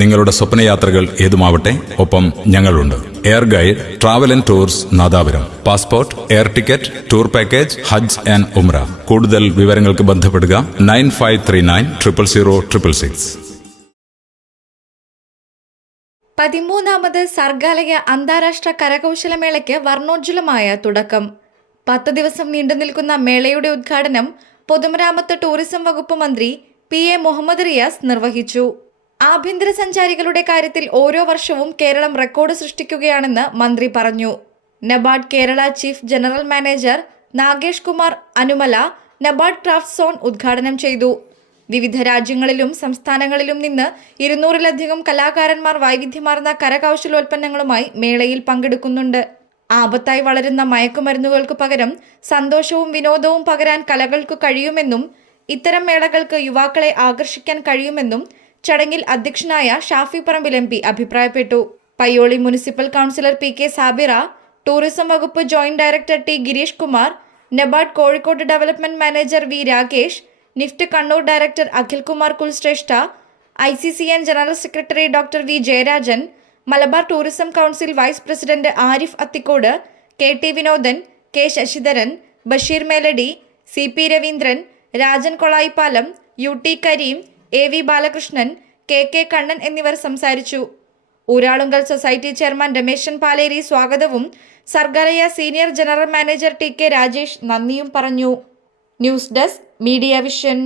നിങ്ങളുടെ സ്വപ്നയാത്രകൾ ഏതുമാവട്ടെ, ഒപ്പം ഞങ്ങളുണ്ട്. Air guide, travel and tours Nadapuram. Passport, air ticket, tour package, Hajj and Umrah. കൂടുതൽ വിവരങ്ങൾക്ക് ബന്ധപ്പെടുക 9539000666. 13ാമത് സർഗാലയ അന്താരാഷ്ട്ര കരകൗശലമേളയ്ക്ക് വർണ്ണോജ്വലമായ തുടക്കം. 10 ദിവസം നീണ്ടുനിൽക്കുന്ന മേളയുടെ ഉദ്ഘാടനം പൊതുമരാമത്ത് ടൂറിസം വകുപ്പ് മന്ത്രി PA മുഹമ്മദ് റിയാസ് നിർവഹിച്ചു. ആഭ്യന്തര സഞ്ചാരികളുടെ കാര്യത്തിൽ ഓരോ വർഷവും കേരളം റെക്കോർഡ് സൃഷ്ടിക്കുകയാണെന്ന് മന്ത്രി പറഞ്ഞു. NABARD Kerala chief general manager Nagesh Kumar Anumala NABARD craft zone ഉദ്ഘാടനം ചെയ്തു. വിവിധ രാജ്യങ്ങളിലും സംസ്ഥാനങ്ങളിലും നിന്ന് 200-ലധികം കലാകാരന്മാർ വൈവിധ്യമാർന്ന കരകൗശലോൽപ്പന്നങ്ങളുമായി മേളയിൽ പങ്കെടുക്കുന്നുണ്ട്. ആപത്തായി വളരുന്ന മയക്കുമരുന്നുകൾക്ക് പകരം സന്തോഷവും വിനോദവും പകരാൻ കലകൾക്ക് കഴിയുമെന്നും ഇത്തരം മേളകൾക്ക് യുവാക്കളെ ആകർഷിക്കാൻ കഴിയുമെന്നും ചടങ്ങിൽ അധ്യക്ഷനായ ഷാഫി പറമ്പിൽ MP അഭിപ്രായപ്പെട്ടു. Payyoli municipal councillor PK Sabira, tourism വകുപ്പ് joint director T Girish Kumar, NABARD Kozhikode development manager V Rakesh, NIFT Kannur director Akhilkumar Kulshreshtha, ICCN general secretary doctor V Jayarajan, Malabar tourism council vice president Arif Athikode, KT Vinodan, K Sasidharan, Basheer Meladi, CP Raveendran, Rajan Kolayippalam, UT Kareem, AV Balakrishnan, KK Kannan എന്നിവർ സംസാരിച്ചു. ഊരാളുങ്കൽ സൊസൈറ്റി ചെയർമാൻ രമേശൻ പാലേരി സ്വാഗതവും Sargalaya senior general manager TK Rajesh നന്ദിയും പറഞ്ഞു. News desk media vision.